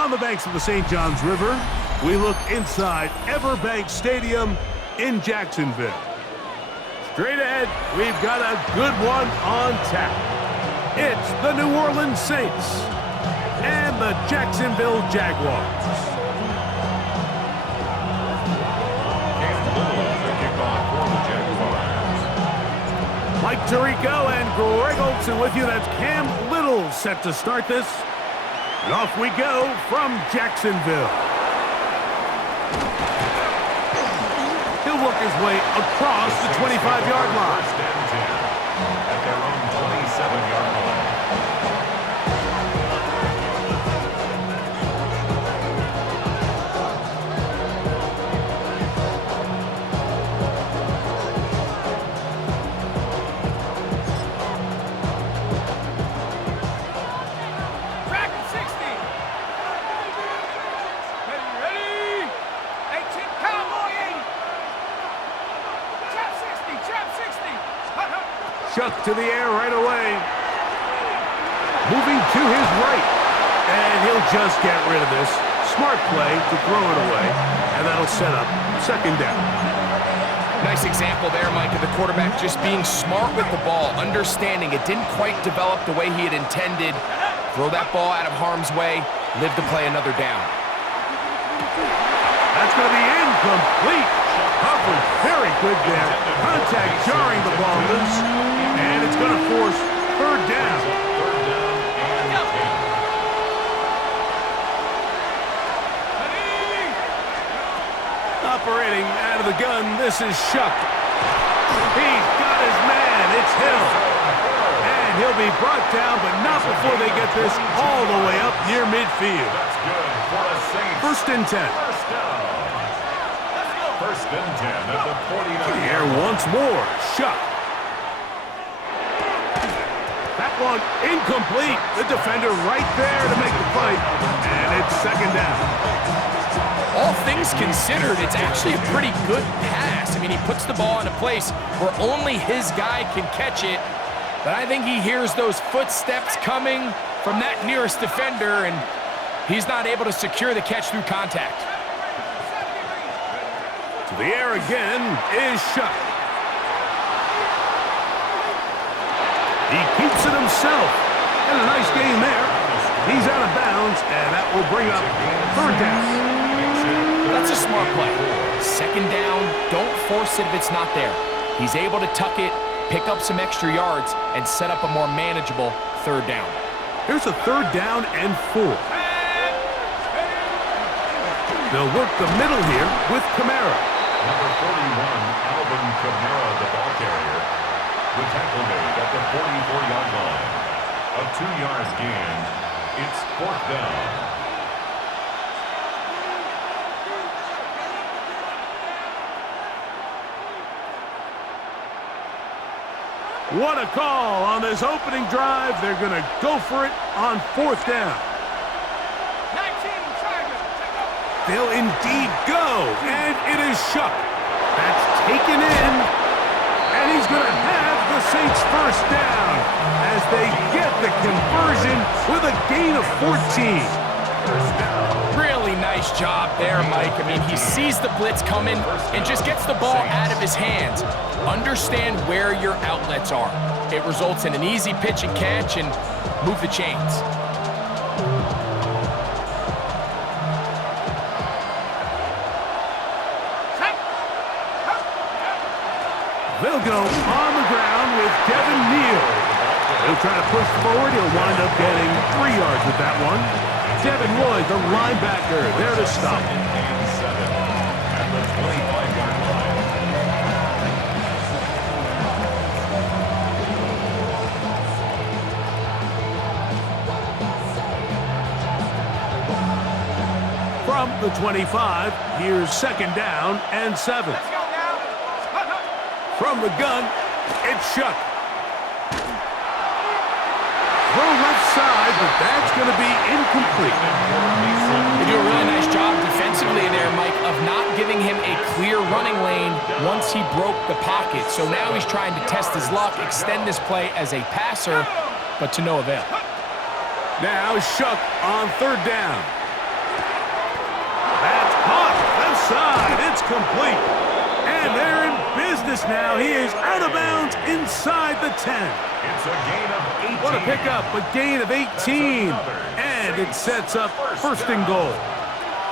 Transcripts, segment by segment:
on the banks of the St. Johns River, we look inside Everbank Stadium in Jacksonville. Straight ahead, we've got a good one on tap. It's the New Orleans Saints and the Jacksonville Jaguars. Mike Tirico and Greg Olson with you. That's Cam Little set to start this. And off we go from Jacksonville. He'll work his way across the 25-yard line. First and 10 at their own 27-yard line. Chuck to the air right away. Moving to his right. And he'll just get rid of this. Smart play to throw it away. And that'll set up second down. Nice example there, Mike, of the quarterback just being smart with the ball, understanding it didn't quite develop the way he had intended. Throw that ball out of harm's way, live to play another down. That's going to be incomplete. Covered very good there. Contact jarring the ball loose. And it's going to force third down. Operating out of the gun, this is Shuck. He's got his man. It's Hill. And he'll be brought down, but not before they get this all the way up near midfield. First and 10. First and 10 at the 49. The air once more. Shuck. That one incomplete. The defender right there to make the fight. And it's second down. All things considered, it's actually a pretty good pass. I mean, he puts the ball in a place where only his guy can catch it. But I think he hears those footsteps coming from that nearest defender, and he's not able to secure the catch through contact. To the air again is Shuck. He keeps it himself. And a nice game there. He's out of bounds, and that will bring up third down. That's a smart play. Second down, don't force it if it's not there. He's able to tuck it, pick up some extra yards, and set up a more manageable third down. Here's a third down and 4. They'll work the middle here with Kamara. Number 41, Alvin Kamara, the ball carrier. The tackle made at the 44-yard line. A 2-yard gain. It's fourth down. What a call on this opening drive. They're going to go for it on fourth down. 19, They'll indeed go, and it is Shuck. That's taken in, and he's going to have the Saints first down as they get the conversion with a gain of 14. Really nice job there, Mike. I mean, he sees the blitz coming and just gets the ball out of his hands. Understand where your outlets are. It results in an easy pitch and catch and move the chains. They'll go on the ground with Devin Neal. He'll try to push forward. He'll wind up getting 3 yards with that one. Devin Lloyd, the linebacker, there to stop. At the 25-yard line. From the 25, here's second down and 7. Let's go now. From the gun, it's Shuck. Throw left side, but that's going to be incomplete. They do a really nice job defensively there, Mike, of not giving him a clear running lane once he broke the pocket. So now he's trying to test his luck, extend this play as a passer, but to no avail. Now Shuck on third down. inside. It's complete. And they're in business now. He is out of bounds inside the 10. It's a gain of 18. What a pickup, a gain of 18. And it sets up first and goal.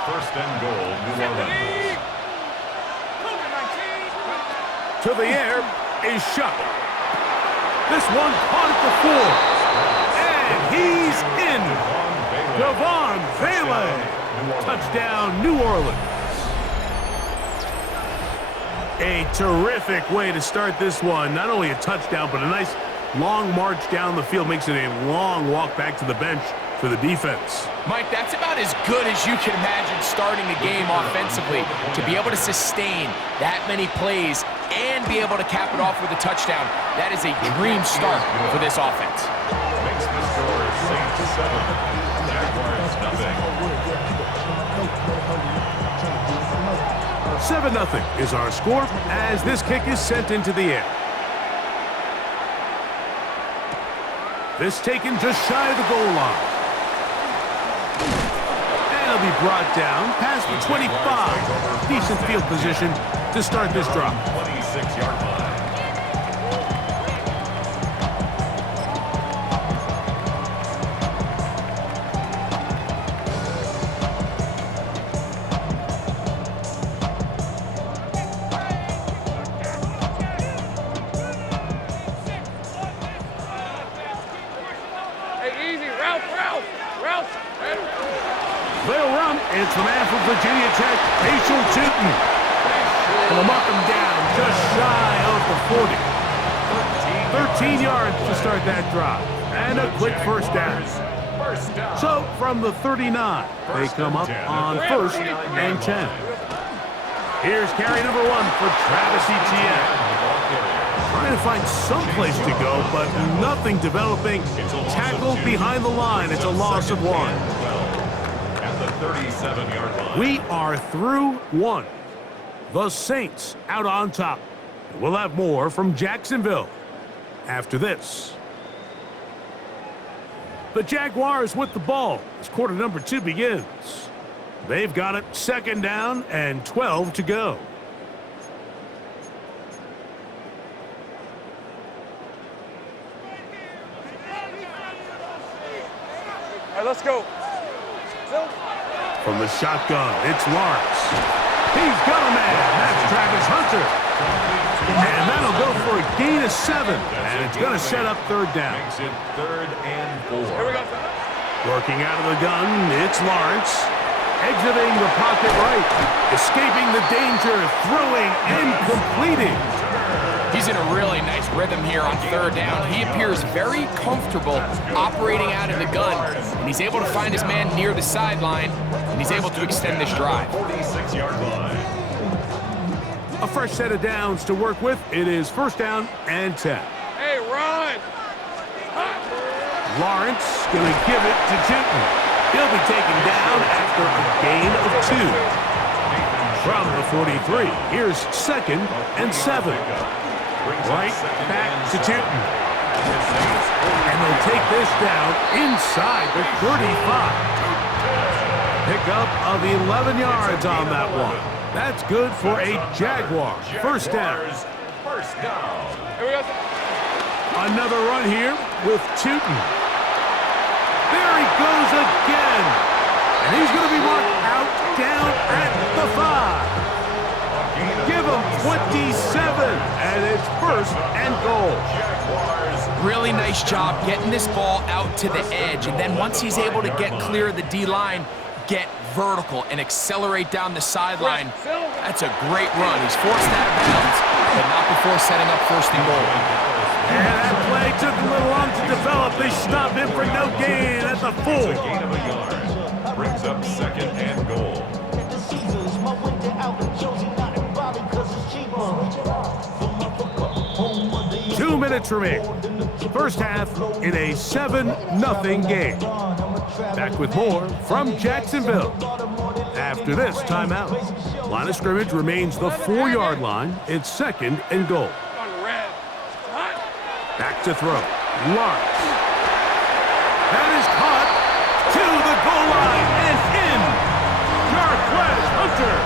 First and goal, New Orleans. To the air is Shuck. This one caught at the 4. And he's in. Devon Bailey. Touchdown, New Orleans. A terrific way to start this one. Not only a touchdown, but a nice long march down the field. Makes it a long walk back to the bench for the defense. Mike, that's about as good as you can imagine starting a game offensively. To be able to sustain that many plays and be able to cap it off with a touchdown, that is a dream start for this offense. Makes the score Saints 7, Jaguars nothing. 7-0 is our score as this kick is sent into the air. This taken just shy of the goal line. And it'll be brought down past the 25. Decent field position to start this drive. 26-yard line. They'll run. It's the man from Virginia Tech, Rachel Tootin. And they'll mark him down just shy of the 40. 13 yards to start that drive. And a quick first down. So from the 39, they come up on first and 10. Here's carry number 1 for Travis Etienne. Trying to find some place to go, but nothing developing. Tackled behind the line. It's a loss of 1. At the 37-yard line. We are through 1. The Saints out on top. We'll have more from Jacksonville after this. The Jaguars with the ball as quarter number 2 begins. They've got it, second down and 12 to go. All right, let's go. From the shotgun, it's Lawrence. He's got a man. That's Travis Hunter. And that'll go for a gain of 7. And it's going to set up third down. Makes it 3rd and 4. Here we go. Working out of the gun, it's Lawrence. Exiting the pocket right. Escaping the danger, throwing and completing. He's in a really nice rhythm here on third down. He appears very comfortable operating out of the gun, and he's able to find his man near the sideline, and he's able to extend this drive. 46-yard line. A fresh set of downs to work with. It is first down and 10. Hey, run! Lawrence going to give it to Tootin. He'll be taken down after a gain of 2. From the 43, here's second and 7. Right back to Tootin. And they'll take this down inside the 35. Pickup of 11 yards on that one. That's good for a Jaguar. First down. First down. Here we go. Another run here with Tootin. There he goes again. And he's going to be marked out down at the 5. Give him 27, and it's first and goal. Really nice job getting this ball out to the edge, and then once he's able to get clear of the D-line, get vertical and accelerate down the sideline. That's a great run. He's forced out of bounds, but not before setting up first and goal. And that play took a little long to develop. They stop him for no gain at the 4. It's a gain of a yard. Brings up second and goal. 2 minutes remain. First half in a 7-0 game. Back with more from Jacksonville after this timeout. Line of scrimmage remains the 4-yard line. It's second and goal. Back to throw. Lawrence. That is caught to the goal line and in. Jarquez Hunter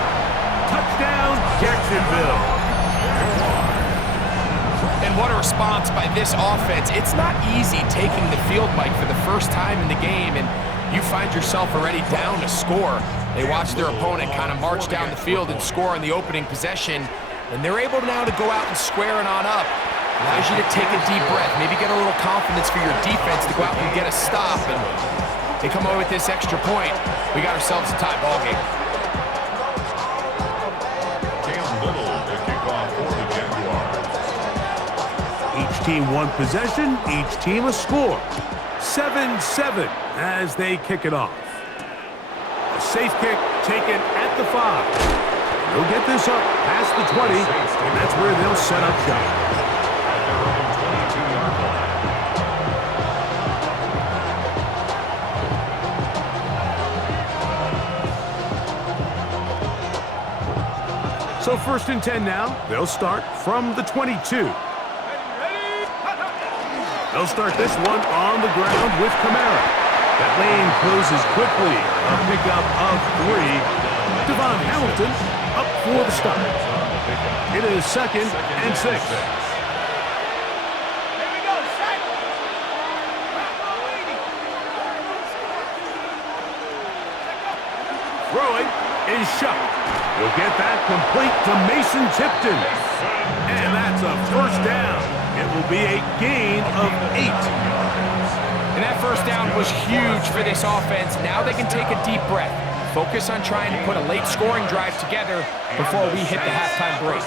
response by this offense. It's not easy taking the field, Mike, for the first time in the game, and you find yourself already down to score. They watch their opponent kind of march down the field and score on the opening possession, and they're able now to go out and square it on up. Allows you to take a deep breath, maybe get a little confidence for your defense to go out and get a stop, and they come away with this extra point. We got ourselves a tie ball game. Each team one possession, each team a score. 7-7 as they kick it off. A safe kick taken at the 5. They'll get this up past the 20, and that's where they'll set up shop. At their own 22-yard line. So 1st and 10 now. They'll start from the 22. They'll start this one on the ground with Kamara. That lane closes quickly. A pickup of 3. Devon Hamilton up for the stop. It is 2nd and 6. Throwing is Shuck. You'll get that complete to Mason Tipton. And that's a first down. It will be a gain of 8. And that first down was huge for this offense. Now they can take a deep breath. Focus on trying to put a late scoring drive together before we hit the halftime break.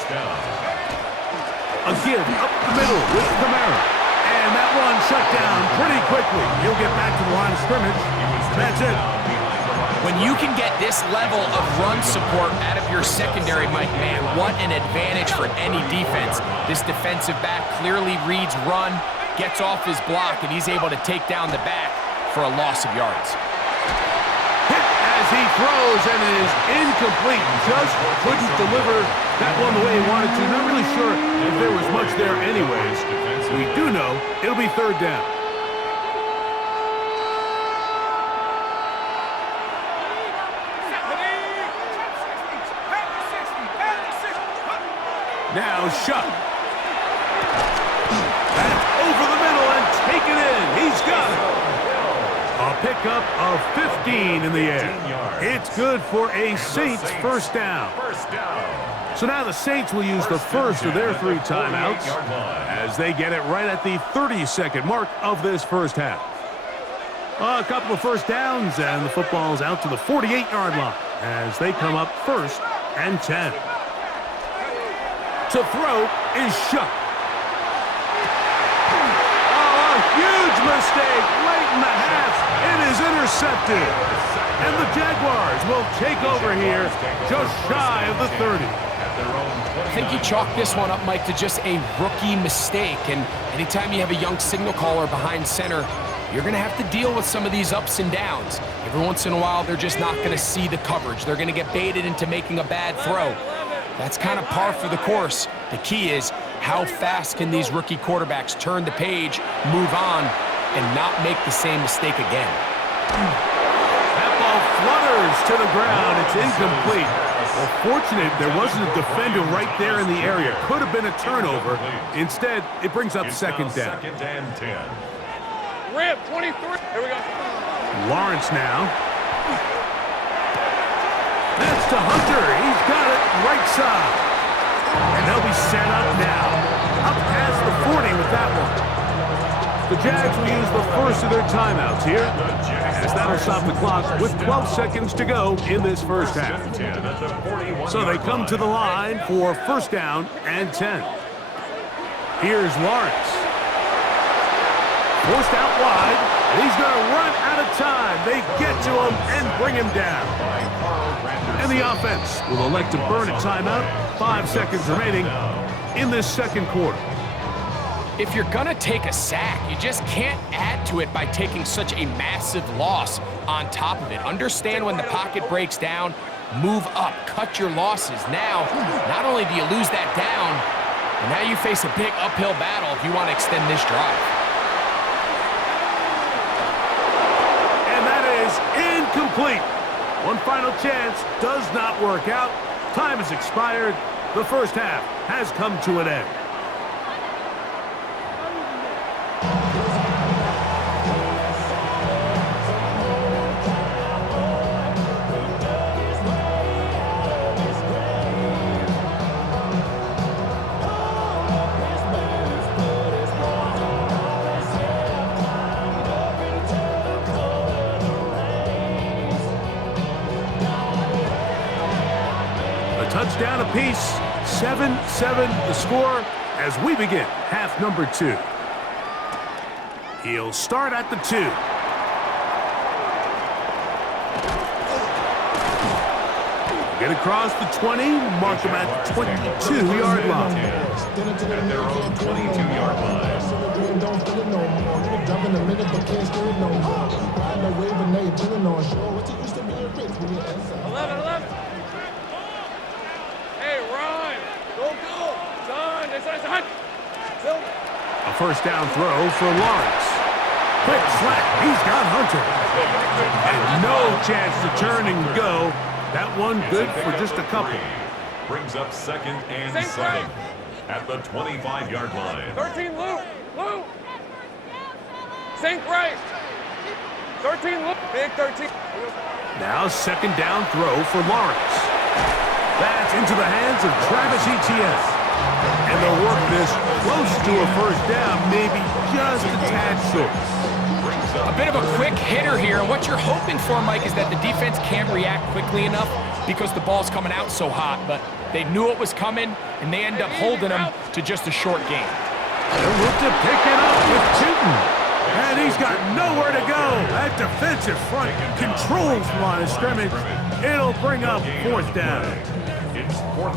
A give up the middle with Kamara. And that one shut down pretty quickly. He'll get back to the line of scrimmage. That's it. When you can get this level of run support out of your secondary, Mike, man, what an advantage for any defense. This defensive back clearly reads run, gets off his block, and he's able to take down the back for a loss of yards. Hit as he throws, and it is incomplete. Just couldn't deliver that one the way he wanted to. Not really sure if there was much there anyways. We do know it'll be 3rd down. Now Shuck. That's over the middle and taken in. He's got it. A pickup of 15 in the air. It's good for a Saints first down. So now the Saints will use the first of their 3 timeouts as they get it right at the 30-second mark of this first half. A couple of first downs, and the football's out to the 48-yard line as they come up 1st and 10. To throw is Shuck. Oh, a huge mistake late in the half. It is intercepted. And the Jaguars will take over here just shy of the 30. I think you chalk this one up, Mike, to just a rookie mistake. And anytime you have a young signal caller behind center, you're going to have to deal with some of these ups and downs. Every once in a while, they're just not going to see the coverage. They're going to get baited into making a bad throw. That's kind of par for the course. The key is how fast can these rookie quarterbacks turn the page, move on, and not make the same mistake again. That ball flutters to the ground. It's incomplete. Well, fortunate there wasn't a defender right there in the area. Could have been a turnover. Instead, it brings up 2nd down. 2nd and 10. Rip, 23. Here we go. Lawrence now. That's to Hunter. He's got it right side. And they'll be set up now. Up past the 40 with that one. The Jags will use the first of their timeouts here, as that'll stop the clock with 12 seconds to go in this first half. So they come to the line for 1st down and 10. Here's Lawrence. Forced out wide, and he's going to run out of time. They get to him and bring him down. And the offense will elect to burn a timeout. 5 seconds remaining in this 2nd quarter. If you're going to take a sack, you just can't add to it by taking such a massive loss on top of it. Understand when the pocket breaks down, move up, cut your losses. Now, not only do you lose that down, but now you face a big uphill battle if you want to extend this drive. And that is incomplete. One final chance does not work out. Time has expired. The first half has come to an end. touchdown apiece. 7-7 the score as we begin half number 2. He'll start at the 2. Get across the 20, mark him at the 22-yard line. At their own 22-yard line. 11. Hey, Ryan. Go. Son, this is hunt. A first down throw for Lawrence. Quick slant. He's got Hunter. And no chance to turn and go. That one good for just a couple. Brings up 2nd and 7 at the 25-yard line. 13, Lou. Sink right. 13, Lou. Big 13. Now second down throw for Lawrence. That's into the hands of Travis Etienne. And they'll work this close to a first down, maybe just a tad short. A bit of a quick hitter here, and what you're hoping for, Mike, is that the defense can't react quickly enough because the ball's coming out so hot, but they knew it was coming, and they end up holding them to just a short game. They'll look to pick it up with Tootin. And he's got nowhere to go. That defensive front controls the line of scrimmage. It'll bring up 4th down.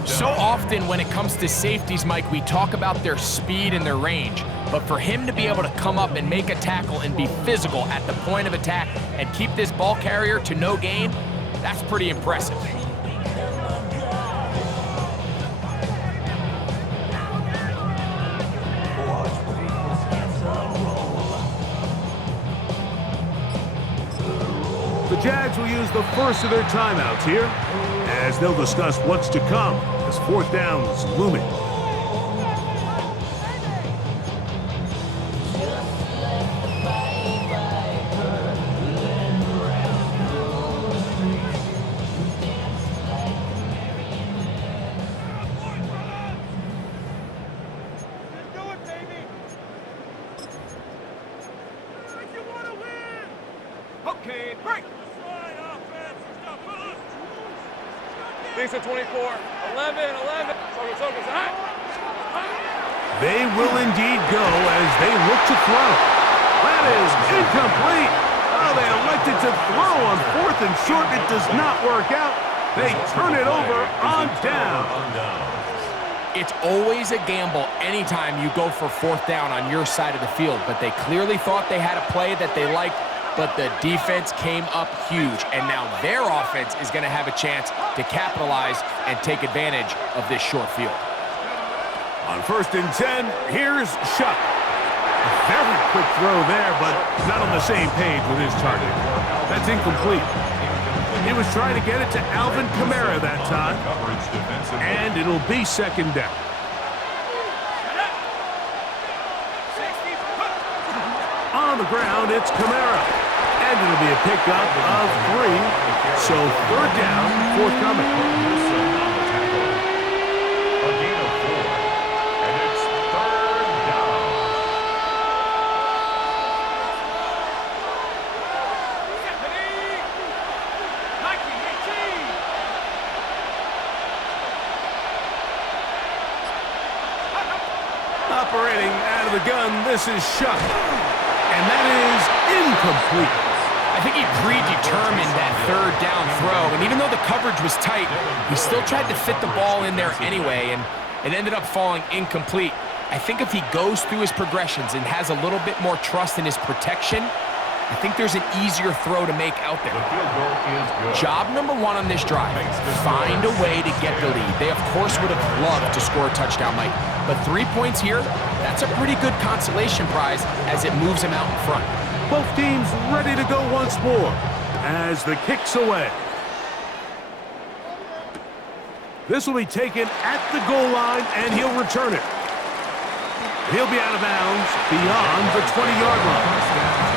So often when it comes to safeties, Mike, we talk about their speed and their range. But for him to be able to come up and make a tackle and be physical at the point of attack and keep this ball carrier to no gain, that's pretty impressive. The Jags will use the first of their timeouts here as they'll discuss what's to come as 4th down is looming. Decent 24. 11. Focus. They will indeed go as they look to throw. That is incomplete. Oh, they elected to throw on 4th and short. It does not work out. They turn it over on down. It's always a gamble anytime you go for 4th down on your side of the field, but they clearly thought they had a play that they liked, but the defense came up huge, and now their offense is going to have a chance to capitalize and take advantage of this short field. On 1st and 10, here's Shuck. A very quick throw there, but not on the same page with his target. That's incomplete. He was trying to get it to Alvin Kamara that time, and it'll be 2nd down. On the ground, it's Kamara. And it'll be a pickup of 3. So 3rd down, forthcoming. A gain of 4. And it's 3rd down. Operating out of the gun, this is Shuck. And that is incomplete. I think he predetermined that 3rd down throw, and even though the coverage was tight, he still tried to fit the ball in there anyway, and it ended up falling incomplete. I think if he goes through his progressions and has a little bit more trust in his protection, I think there's an easier throw to make out there. The field goal is good. Job number 1 on this drive, find a way to get the lead. They, of course, would have loved to score a touchdown, Mike, but 3 points here, that's a pretty good consolation prize as it moves him out in front. Both teams ready to go once more as the kick's away. This will be taken at the goal line, and he'll return it. He'll be out of bounds beyond the 20-yard line.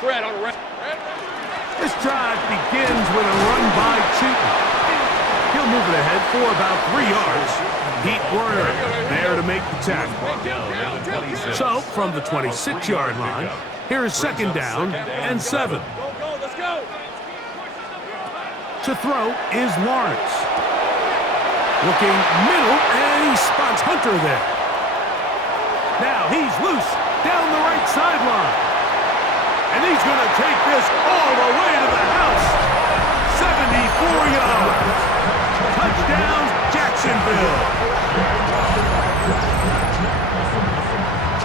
Fred on the right. This drive begins with a run by Cheaton. He'll move it ahead for about 3 yards. Pete Werner there to make the tackle. So, from the 26-yard line, here is second down and 7. Let's go. To throw is Lawrence. Looking middle, and he spots Hunter there. Now he's loose down the right sideline. And he's going to take this all the way to the house. 74 yards. Touchdown, Jacksonville.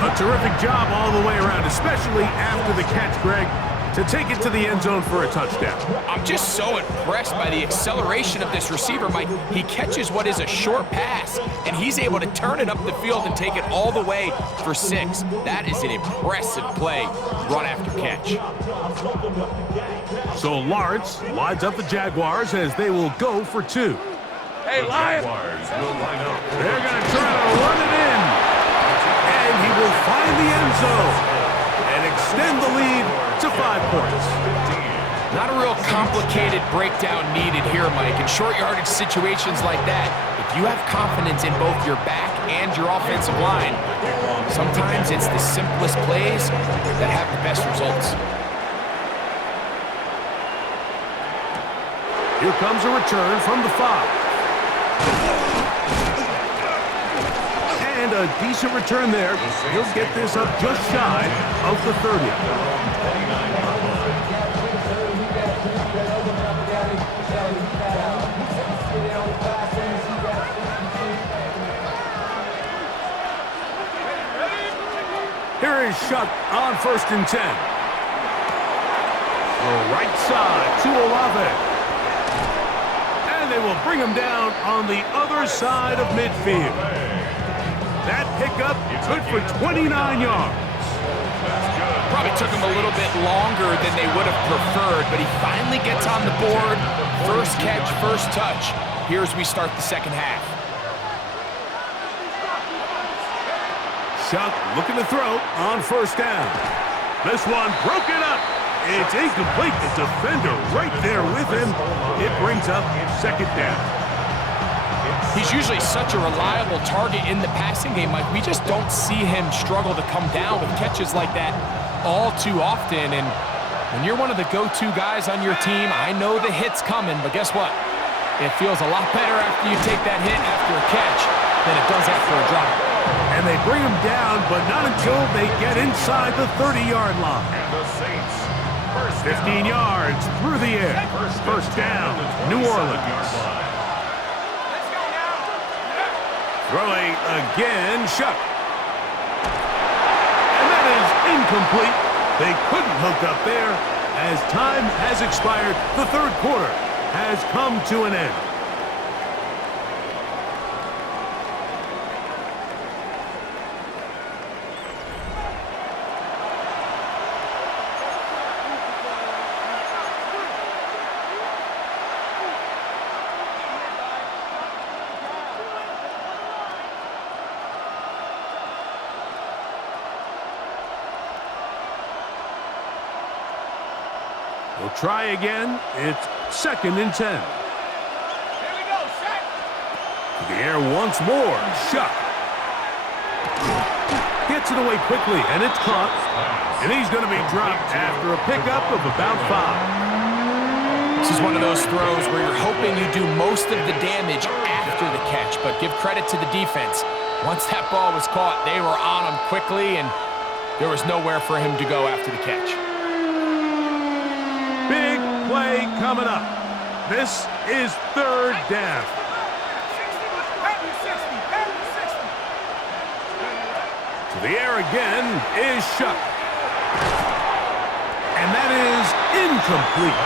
A terrific job all the way around, especially after the catch, Greg, to take it to the end zone for a touchdown. I'm just so impressed by the acceleration of this receiver, Mike. He catches what is a short pass, and he's able to turn it up the field and take it all the way for 6. That is an impressive play, run after catch. So Lawrence lines up the Jaguars as they will go for 2. Hey, Lion. Jaguars will line up. They're going to try to run it in. And he will find the end zone and extend the lead to 5 points. Not a real complicated breakdown needed here, Mike. In short yardage situations like that, if you have confidence in both your back and your offensive line, sometimes it's the simplest plays that have the best results. Here comes a return from the 5. And a decent return there. He'll get this up just shy of the 30. Here is Shuck on 1st and 10. The right side to Olave. And they will bring him down on the other side of midfield. That pickup good for 29 yards. Probably took him a little bit longer than they would have preferred, but he finally gets on the board. First catch, first touch. Here's we start the second half. Shuck looking to throw on 1st down. This one broken up. It's incomplete. The defender right there with him. It brings up 2nd down. He's usually such a reliable target in the passing game, Mike. We just don't see him struggle to come down with catches like that all too often. And when you're one of the go-to guys on your team, I know the hit's coming, but guess what? It feels a lot better after you take that hit after a catch than it does after a drop. And they bring him down, but not until they get inside the 30-yard line. And the Saints, 15 yards through the air. First down, New Orleans. Throwing again, Shuck. And that is incomplete. They couldn't hook up there as time has expired. The 3rd quarter has come to an end. We'll try again. It's 2nd and 10. Here we go, set. To the air once more. Shuck. Gets it away quickly, and it's caught. And he's going to be dropped after a pickup of about 5. This is one of those throws where you're hoping you do most of the damage after the catch, but give credit to the defense. Once that ball was caught, they were on him quickly, and there was nowhere for him to go after the catch. Big play coming up. This is 3rd down. To the air again is Shuck. And that is incomplete.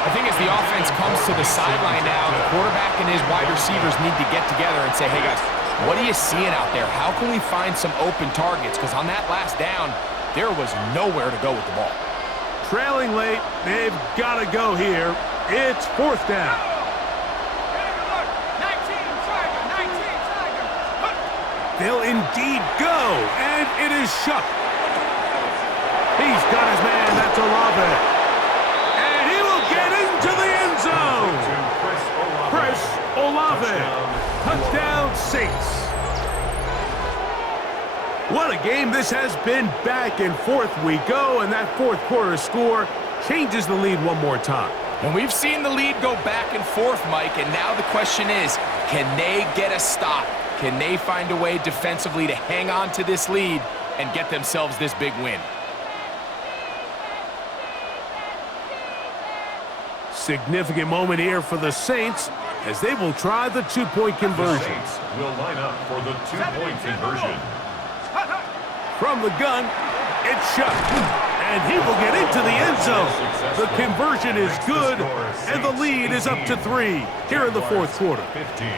I think as the offense comes to the sideline now, the quarterback and his wide receivers need to get together and say, hey guys, what are you seeing out there? How can we find some open targets? Because on that last down, there was nowhere to go with the ball. Trailing late, they've got to go here. It's 4th down. They'll indeed go, and it is Shuck. He's got his man, that's Olave. Touchdown, Saints. What a game this has been. Back and forth we go, and that fourth quarter score changes the lead one more time. And we've seen the lead go back and forth, Mike, and now the question is, can they get a stop? Can they find a way defensively to hang on to this lead and get themselves this big win? Significant moment here for the Saints as they will try the two-point conversion. The Saints will line up for the two-point conversion. From the gun, it's shot, and he will get into the end zone. The conversion is good, and the lead is up to 3 here in the fourth quarter. 15.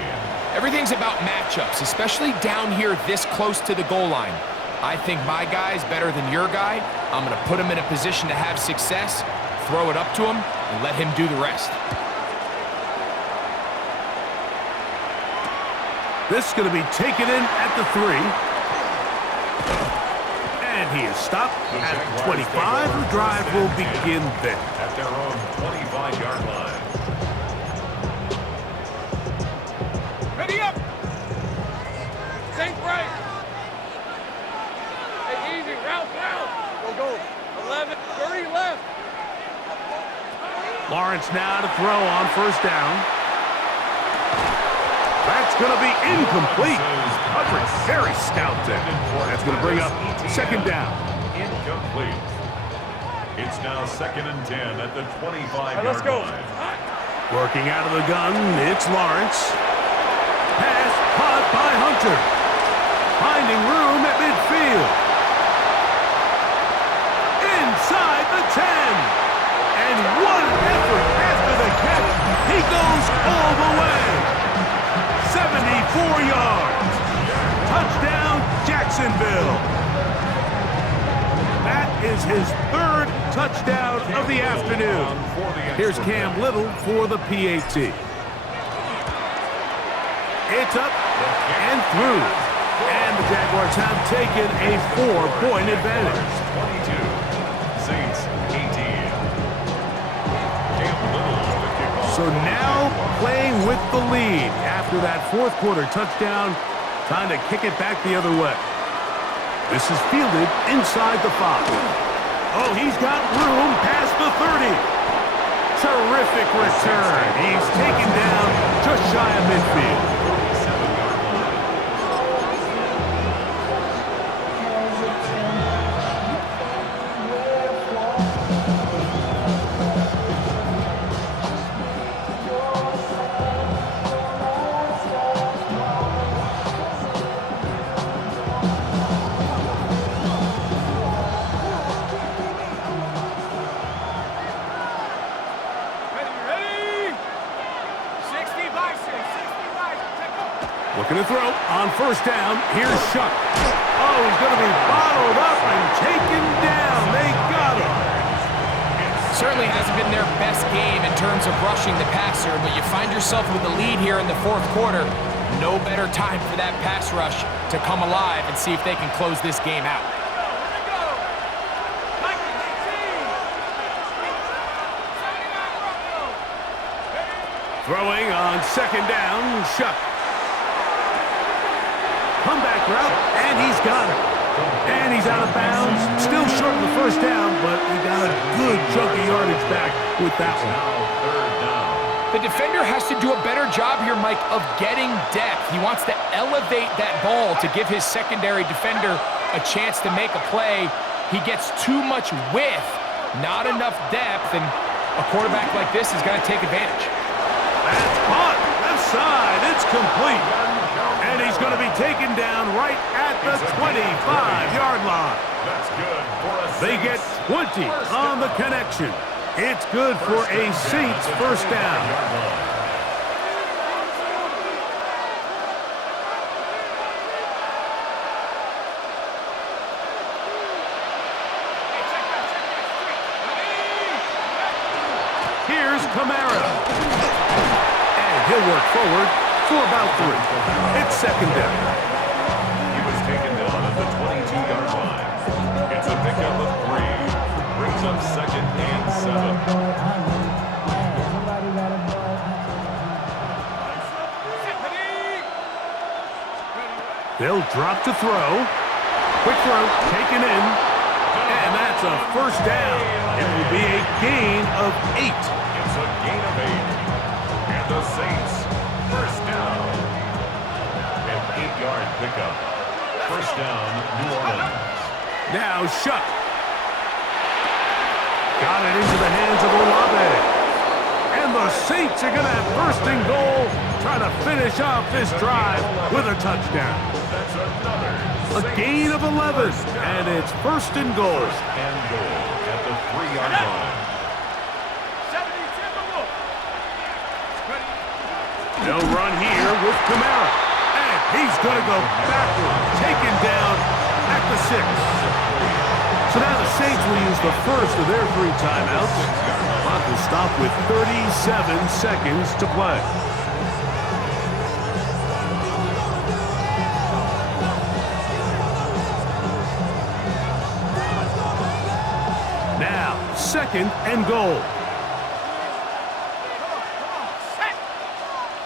Everything's about matchups, especially down here this close to the goal line. I think my guy's better than your guy. I'm going to put him in a position to have success, throw it up to him, and let him do the rest. This is going to be taken in at the 3. And he is stopped at 25. The drive will begin then. At their own 25-yard line. Ready up. Sink right. Hey, easy. Round. Go. 11, 30 left. Lawrence now to throw on first down. That's going to be incomplete. Coverage very stout there. That's going to bring up second down. Incomplete. It's now 2nd and 10 at the 25-yard Let's go. line. Working out of the gun, it's Lawrence. Pass caught by Hunter. Finding room at midfield. Inside the 10. And what an effort after the catch. He goes all the way. 74 yards. Touchdown, Jacksonville. That is his 3rd touchdown of the afternoon. Here's Cam Little for the PAT. It's up and through. And the Jaguars have taken a 4-point advantage. 22. Saints 18. Cam Little with the kickoff. So now playing with the lead after that fourth quarter touchdown, trying to kick it back the other way. This is fielded inside the 5. Oh, he's got room past the 30. Terrific return. He's taken down just shy of midfield. 7-yard line. Looking to throw on first down. Here's Shuck. Oh, he's going to be bottled up and taken down. They got him. Certainly hasn't been their best game in terms of rushing the passer, but you find yourself with the lead here in the fourth quarter. No better time for that pass rush to come alive and see if they can close this game out. Throwing on second down. Shuck. Comeback route, and he's got it. And he's out of bounds. Still short of the first down, but he got a good chunk of yardage back with that one. Now 3rd down. The defender has to do a better job here, Mike, of getting depth. He wants to elevate that ball to give his secondary defender a chance to make a play. He gets too much width, not enough depth, and a quarterback like this is going to take advantage. That's caught. Left side. It's complete. And he's going to be taken down right at the 25-yard line. That's good for a They get 20 on the connection. It's good for a Saints first down. Here's Kamara. And he'll work forward for about 3. It's second down. He was taken down at the 22-yard line. It's a pickup of 3. Brings up 2nd and 7. They'll drop to throw. Quick throw, taken in. And that's a first down. It will be a gain of 8. It's a gain of 8. And the Saints, first down. An 8-yard pickup. First down, New Orleans. Now Shuck. Got it into the hands of Olave. And the Saints are going to have first and goal, trying to finish off this drive with a touchdown. That's another A gain of 11, and it's first and goal. First and goal at the 3-yard line. 70 No run here with Kamara. And he's going to go backwards, taken down at the 6. So now the Saints will use the first of their 3 timeouts. Clock will stop with 37 seconds to play. Now, second and goal. Set.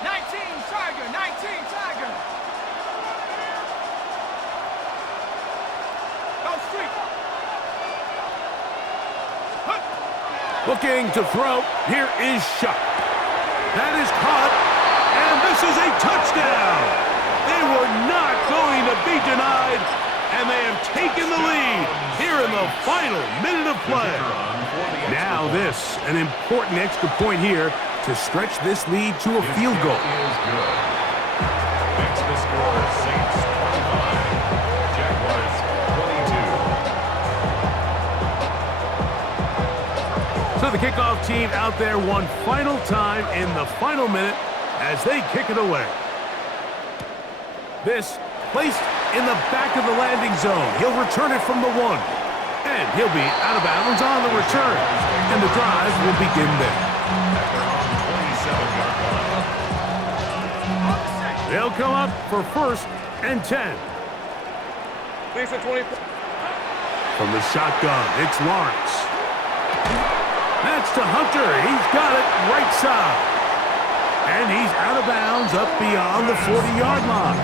19 Tiger, 19 Tiger. Go street. Looking to throw. Here is Shuck. That is caught. And this is a touchdown. They were not going to be denied. And they have taken the lead here in the final minute of play. Now this, an important extra point here to stretch this lead to a field goal. Is good. Makes the score Saints 25, Jaguars 22. So the kickoff team out there one final time in the final minute as they kick it away. This placed in the back of the landing zone. He'll return it from the 1. And he'll be out of bounds on the return. And the drive will begin there. They'll come up for first and 10. Thanks for 20. From the shotgun, it's Lawrence. That's to Hunter. He's got it right side. And he's out of bounds up beyond the 40-yard line.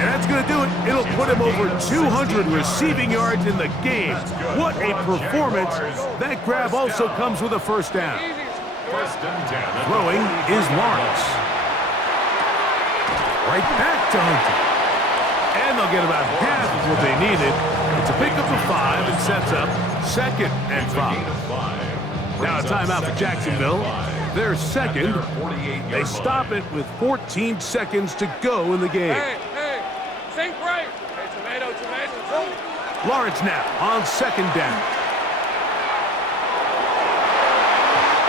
And that's going to do it. It'll put him over 200 receiving yards in the game. What a performance. That grab also comes with a first down. First and 10. Throwing is Lawrence. Right back to Hunter. And they'll get about half of what they needed. It's a pickup of 5 and sets up second and 5. Now a timeout for Jacksonville. They're second. They stop it with 14 seconds to go in the game. Hey, think right. Hey, tomato. Lawrence now on second down.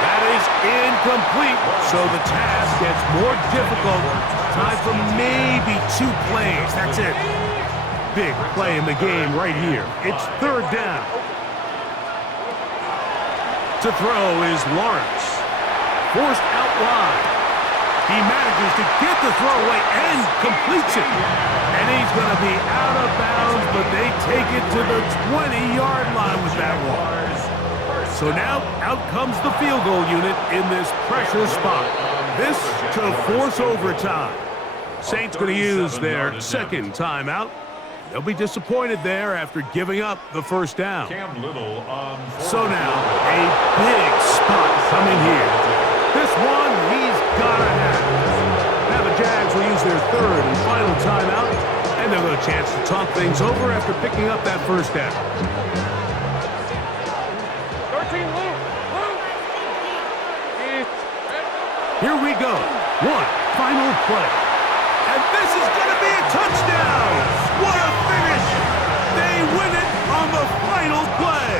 That is incomplete, so the task gets more difficult. Time for maybe 2 plays. That's it. Big play in the game right here. It's third down. To throw is Lawrence. Forced out wide. He manages to get the throw away and completes it. And he's going to be out of bounds, but they take it to the 20-yard line with that one. So now out comes the field goal unit in this pressure spot. This to force overtime. Saints going to use their second timeout. They'll be disappointed there after giving up the first down. So now a big spot coming here. This one he's got to have. Now the Jags will use their third and final timeout, and they'll get a chance to talk things over after picking up that first down. 13 Luke. Here we go. One final play. And this is going to be a touchdown. What a finish. They win it on the final play.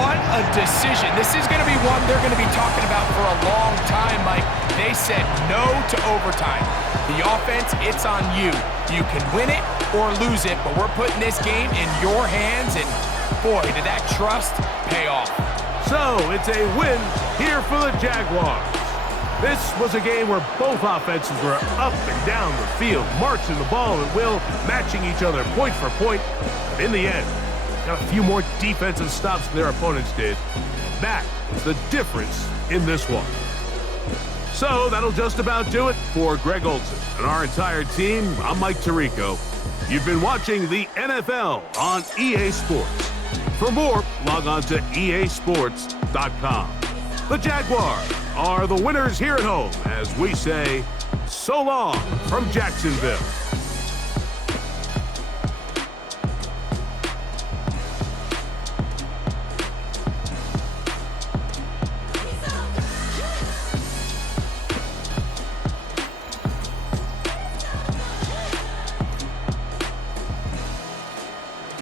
What a decision. This is going to be one they're going to be talking about for a long time, Mike. They said no to overtime. The offense, it's on you. You can win it or lose it, but we're putting this game in your hands, and boy, did that trust pay off. So it's a win here for the Jaguars. This was a game where both offenses were up and down the field, marching the ball at will, matching each other point for point. But in the end, got a few more defensive stops than their opponents did. That is the difference in this one. So that'll just about do it for Greg Olson and our entire team. I'm Mike Tirico. You've been watching the NFL on EA Sports. For more, log on to easports.com. The Jaguars are the winners here at home as we say, so long from Jacksonville.